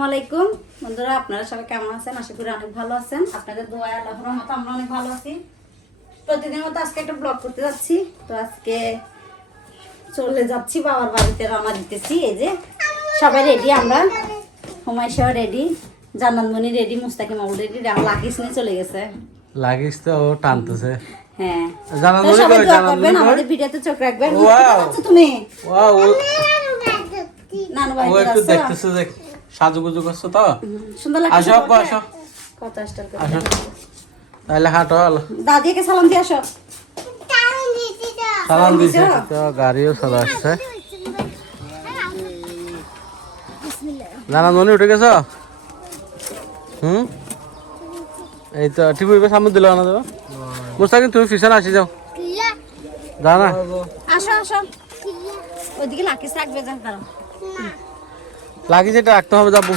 আসসালামু আলাইকুম বন্ধুরা, আপনারা সবাই কেমন আছেন? আশা করি অনেক ভালো আছেন। আপনাদের দোয়ায় আল্লাহর রহমতে আমরা অনেক ভালো আছি। প্রতিদিনের মতো আজকে একটা ব্লগ করতে যাচ্ছি। তো আজকে চলে যাচ্ছি বাবার বাড়িতে, রওনা দিতেছি। এই যে সবাই রেডি, আমরা হুমায়শা রেডি, জান্নাতমণি রেডি, মুস্তাকিম আবুল রেডি, লাকিস নিয়ে চলে গেছে। লাগিস তো ও টানতেছে। হ্যাঁ, জান্নাতমণি সবাই কই? দোয়া করবেন, আমাদের ভিডিওতে চোখ রাখবেন। তুমি ওয়াও, নানু ও বাড়িতে একটু যাচ্ছো? দেখতেছে যে সাজুগুজু করছো তো। সুন্দর লাগছে। আসো আপু, আসো কত আসটার করে। আসো, তাহলে হাঁটো। দাদিকে সালাম দিয়ে আসো। সালাম দিছে তো, গাড়িও চলে আসছে। জান্নাতমণি উঠে গেছো? এই তো টিপু সামনে দিল না দেবো। মুস্তাকিম তুমি পিছনে আসি যাও, যা না। আসো আসো, ওইদিকে লাকিস রাখবে, যান দাঁড়াও। লাগি যেটা রাখতে হবে, যাবো।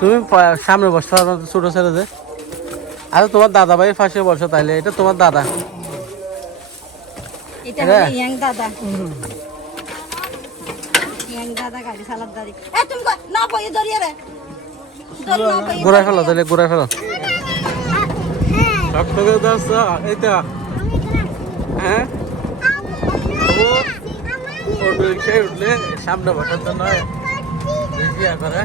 তুমি সামনে বসতে পারো না, ছোট ছেলে যে। আরে তোমার দাদা ভাইয়ের পাশে বসো, তাইলে এটা তোমার দাদা। এটা হলো ইয়াং দাদা। ইয়াং দাদা গাড়ি চালাত দাদি। এ তুমি না বইয়ে ধরিয়ে রে, ধরি না বইয়ে। ঘুরাই ফেলো, তাহলে ঘুরাই ফেলো। শক্ত করে দাও, এইটা। হ্যাঁ, অটো রিক্সায় উঠলে সামনে বসার জন্য বেশি ইয়া করে।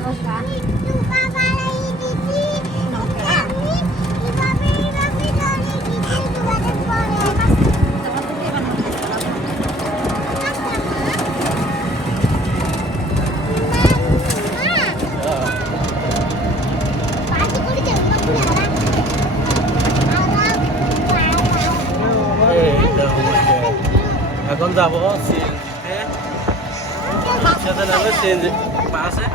এখন যাবো সিএনজিতে, সাথে যাবে সিএনজি বাসে।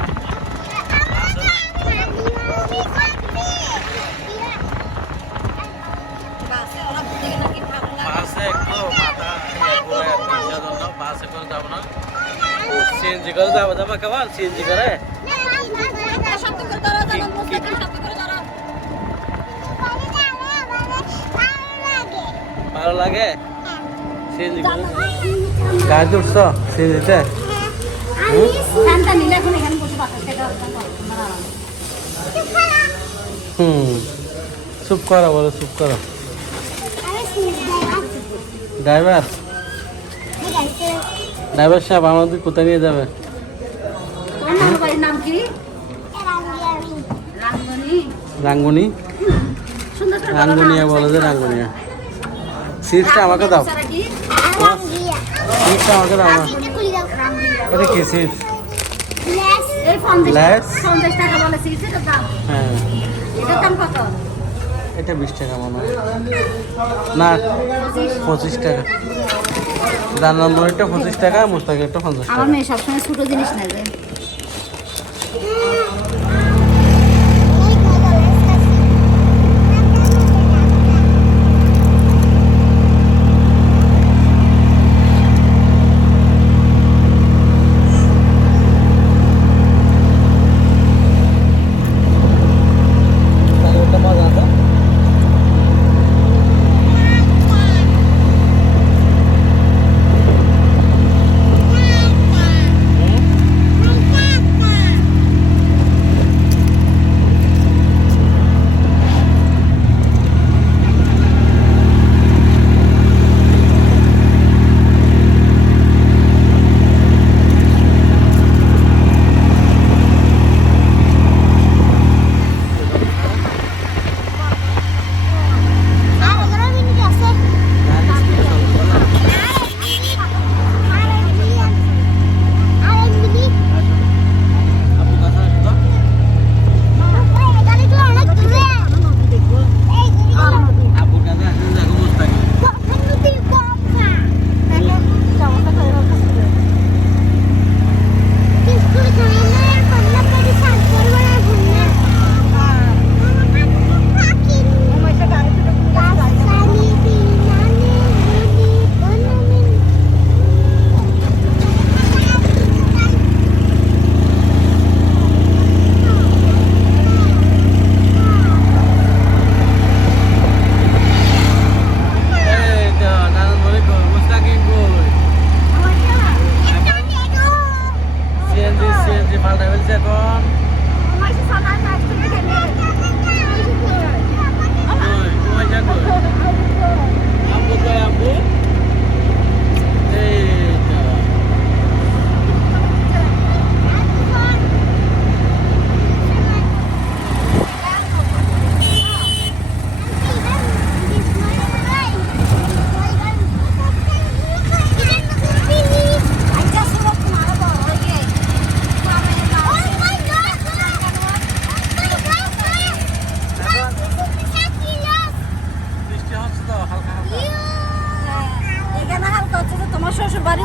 বাসে একটু মাথা ঘুরে জন্য বাসে করে যাবো না, সিএনজি করে যাবো। যাবো কেমন সিএনজি করে? ভালো লাগে সিএনজি করে? গাড়ি উঠছো সিএনজিতে? চুপ করো, বলো চুপ করো। ড্রাইভার ড্রাইভার সাহেব আমাদের কোথায় নিয়ে যাবে? নাম কি? রাঙ্গুনি। রাঙ্গুনিয়া বলো, যে রাঙ্গুনিয়া। সিটটা আমাকে দাও, সিটটা আমাকে দাও না। এটা কি সিট? লেস? হ্যাঁ, এটা 20 টাকা মনে হয়। না, 25 টাকা। জান্নাতমণিটা 25 টাকা, মুস্তাকিমটা 50 টাকা। আমার মেয়ে সবসময় ছোট জিনিস নেয় যে।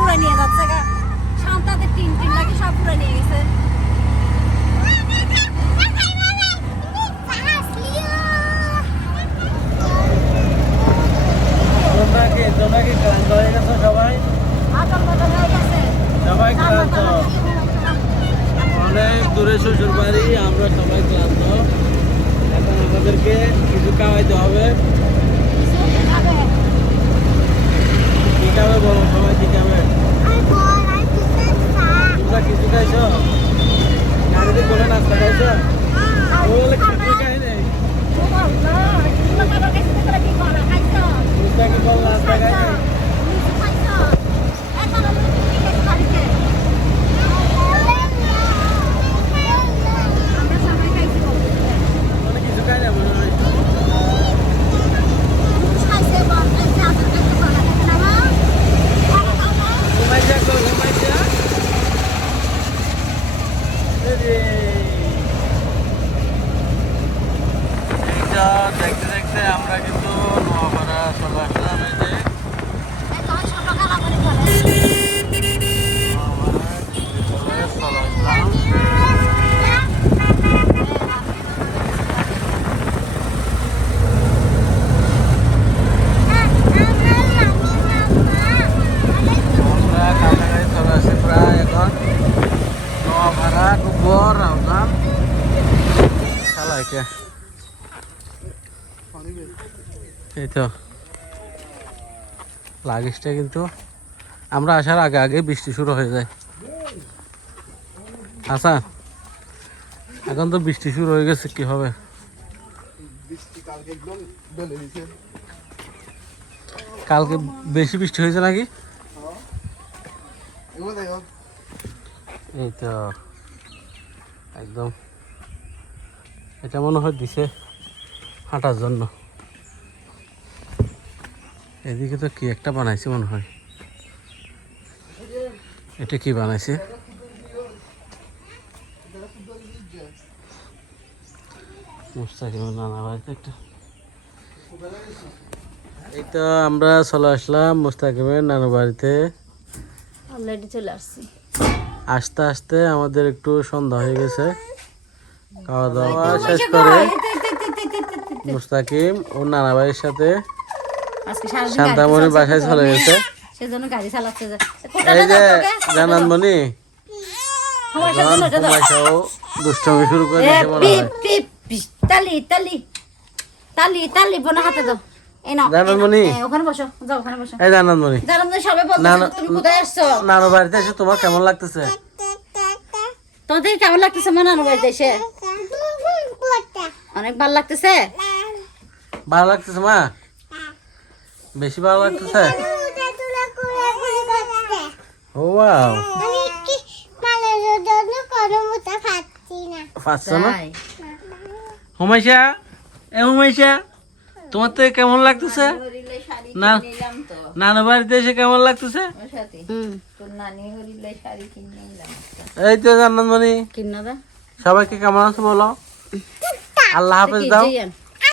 উড়ে নিয়ে যাচ্ছে গা শান্তাদের টিন টিন নাকি সব উড়ে নিয়ে গেছে তোমরা কি ক্লান্ত হয়ে গেছো সবাই? আটল বদল হয়ে গেছে সবাই ক্লান্ত, অনেক দূরে শ্বশুর বাড়ি, আমরা সবাই ক্লান্ত। এখন আমাদেরকে কিছু খাওয়াইতে হবে। কি খাবে বলো, সবাই কি খাবে? তোমরা কিছু খাইছো? গাড়িতে করে নাস্তা খাইছো? বলে কিছু খাই নাই। মুস্তাকে বল নাস্তা খাই নাই। মানে কিছু খাই না মনে হয়। ঘুমাইছা কো, ঘুমাইছা? এইটা দেখতে দেখতে আমরা কিন্তু নোয়াপাড়া চলে আসলাম। এই যে আমরা কাছাকাছি চলে আসছি প্রায় এখন নোয়াপাড়া ডুবর রাউজান চালাইকে। এই তো লাগেজটা কিন্তু আমরা আসার আগে আগে বৃষ্টি শুরু হয়ে যায়। আচ্ছা এখন তো বৃষ্টি শুরু হয়ে গেছে, কি হবে? কালকে বেশি বৃষ্টি হয়েছে নাকি? এই তো একদম এটা মনে হয় দিছে হাঁটার জন্য। এদিকে তো কি একটা বানাইছে মনে হয়। এটা কি বানাইছে? মুস্তাকিমের নানা বাড়িতে একটা। এই তো আমরা চলে আসলাম মুস্তাকিমের নানা বাড়িতে। অলরেডি চলে আসছি। আস্তে আস্তে আমাদের একটু সন্ধ্যা হয়ে গেছে। খাওয়া দাওয়া শেষ করে মুস্তাকিম ও নানা বাড়ির সাথে আজকে সারাদিন শান্তামণির বাসায় চলে গেছে। সেজন্য গাড়ি চালাচ্ছে যে এই যে জানানমণি দুষ্টমি শুরু করে দিয়েছে মনে হয়। তালি তালি তালি তালি বোনা হাতে দাও। এই নাও জানানমণি, ওখানে বসো, যাও ওখানে বসো। এই জানানমণি, জানান সবাই বলতেছে তুমি কোথায় আসছো? নানু বাড়িতে এসে তোমার কেমন লাগতেছে? তোমাদের কেমন লাগতেছে মা নানু বাড়িতে এসে? অনেক ভালো লাগতেছে। ভালো লাগতেছে মা? বেশি ভালো লাগতেছে? ও ওয়াও, পাচ্ছো না? হুমাইশা, এ হুমাইশা, তোমার থেকে কেমন লাগতেছে? না নানু বাড়িতে এসে কেমন লাগতেছে? এই তো জান্নাতমণি, কিনা দা সবাইকে কেমন আছো বলো, আল্লাহ হাফেজ দাও।